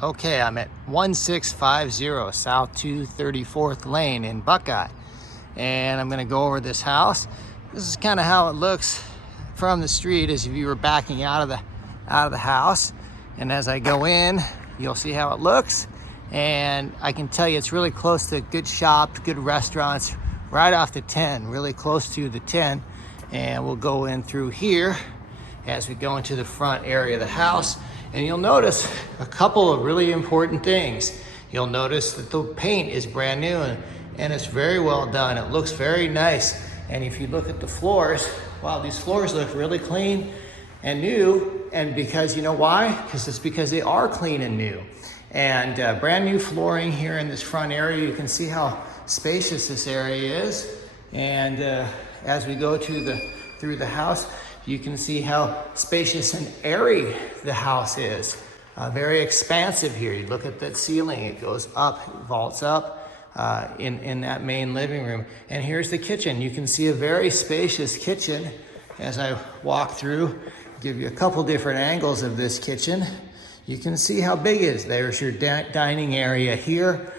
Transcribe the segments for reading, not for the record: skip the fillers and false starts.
Okay, I'm at 1650 South 234th Lane in Buckeye. And I'm gonna go over this house. This is kind of how it looks from the street as if you were backing out of the house. And as I go in, you'll see how it looks. And I can tell you it's really close to good shops, good restaurants, right off the 10, really close to the 10. And we'll go in through here as we go into the front area of the house. And you'll notice a couple of really important things. You'll notice that the paint is brand new and it's very well done. It looks very nice. And if you look at the floors, wow, these floors look really clean and new. And because, you know why? Because they are clean and new. And brand new flooring here in this front area. You can see how spacious this area is. And as we go through the house, you can see how spacious and airy the house is. Very expansive here. You look at that ceiling, it goes up, it vaults up in that main living room. And here's the kitchen. You can see a very spacious kitchen as I walk through, give you a couple different angles of this kitchen. You can see how big it is. There's your dining area here.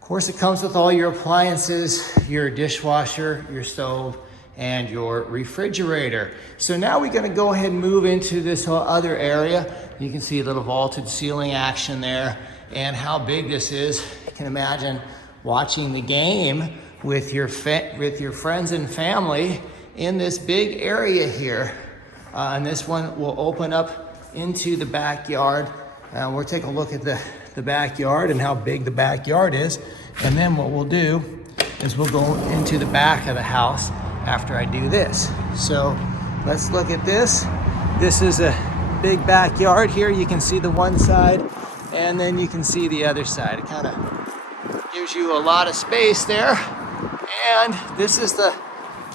Of course, it comes with all your appliances, your dishwasher, your stove, and your refrigerator. So now we're gonna go ahead and move into this whole other area. You can see a little vaulted ceiling action there and how big this is. You can imagine watching the game with your friends and family in this big area here. And this one will open up into the backyard. We'll take a look at the backyard and how big the backyard is. And then what we'll do is we'll go into the back of the house after I do this. So let's look at this. This is a big backyard here. You can see the one side and then you can see the other side. It kind of gives you a lot of space there. And this is the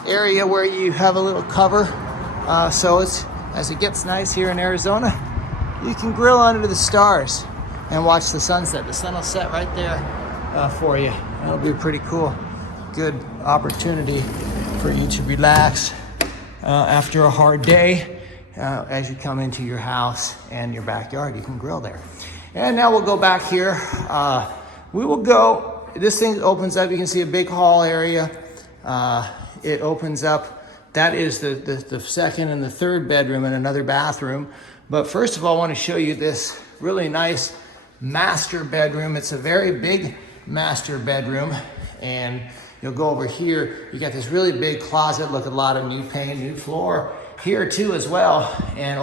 area where you have a little cover. So as it gets nice here in Arizona, you can grill under the stars and watch the sunset. The sun will set right there for you. It'll be pretty cool. Good opportunity for you to relax after a hard day. As you come into your house and your backyard, you can grill there. And now we'll go back here. This thing opens up. You can see a big hall area. It opens up. That is the second and the third bedroom and another bathroom. But first of all, I want to show you this really nice master bedroom. It's a very big master bedroom. And you'll go over here, you got this really big closet. Look, a lot of new paint, new floor here too as well. And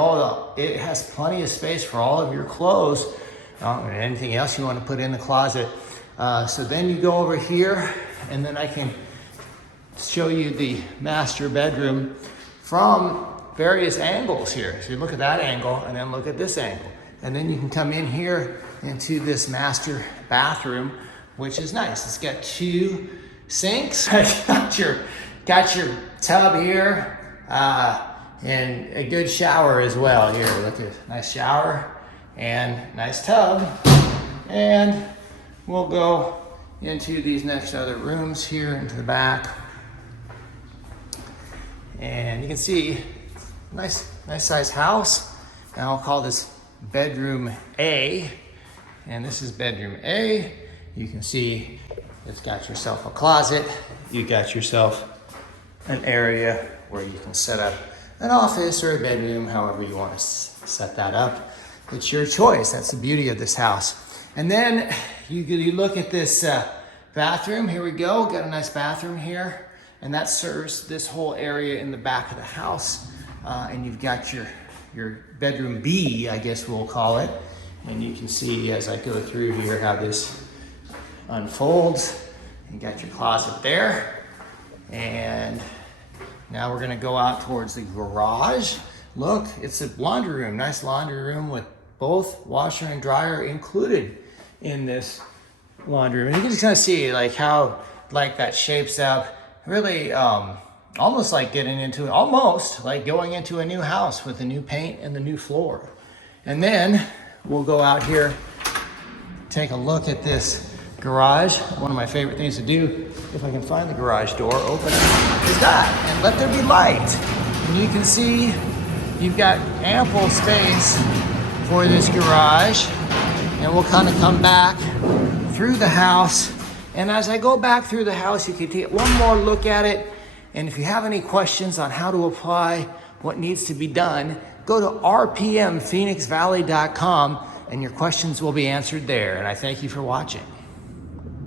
it has plenty of space for all of your clothes and anything else you want to put in the closet. So then you go over here and then I can show you the master bedroom from various angles here. So you look at that angle and then look at this angle. And then you can come in here into this master bathroom, which is nice. It's got two sinks. got your tub here and a good shower as well. Here, look at nice shower and nice tub. And we'll go into these next other rooms here into the back. And you can see nice size house. And I'll call this bedroom A. And this is bedroom A. You can see it's got yourself a closet. You got yourself an area where you can set up an office or a bedroom, however you want to set that up. It's your choice. That's the beauty of this house. And then you look at this bathroom. Here we go. Got a nice bathroom here. And that serves this whole area in the back of the house. And you've got your bedroom B, I guess we'll call it. And you can see as I go through here how this unfolds. You got your closet there. And now we're gonna go out towards the garage. Look, it's a laundry room, nice laundry room with both washer and dryer included in this laundry room. And you can just kind of see like how that shapes up. Really almost like going into a new house with the new paint and the new floor. And then we'll go out here, take a look at this garage. One of my favorite things to do, if I can find the garage door open, is that, and let there be light. And you can see you've got ample space for this garage. and we'll kind of come back through the house. And as I go back through the house, you can take one more look at it. And if you have any questions on how to apply what needs to be done, go to rpmphoenixvalley.com and your questions will be answered there. And I thank you for watching.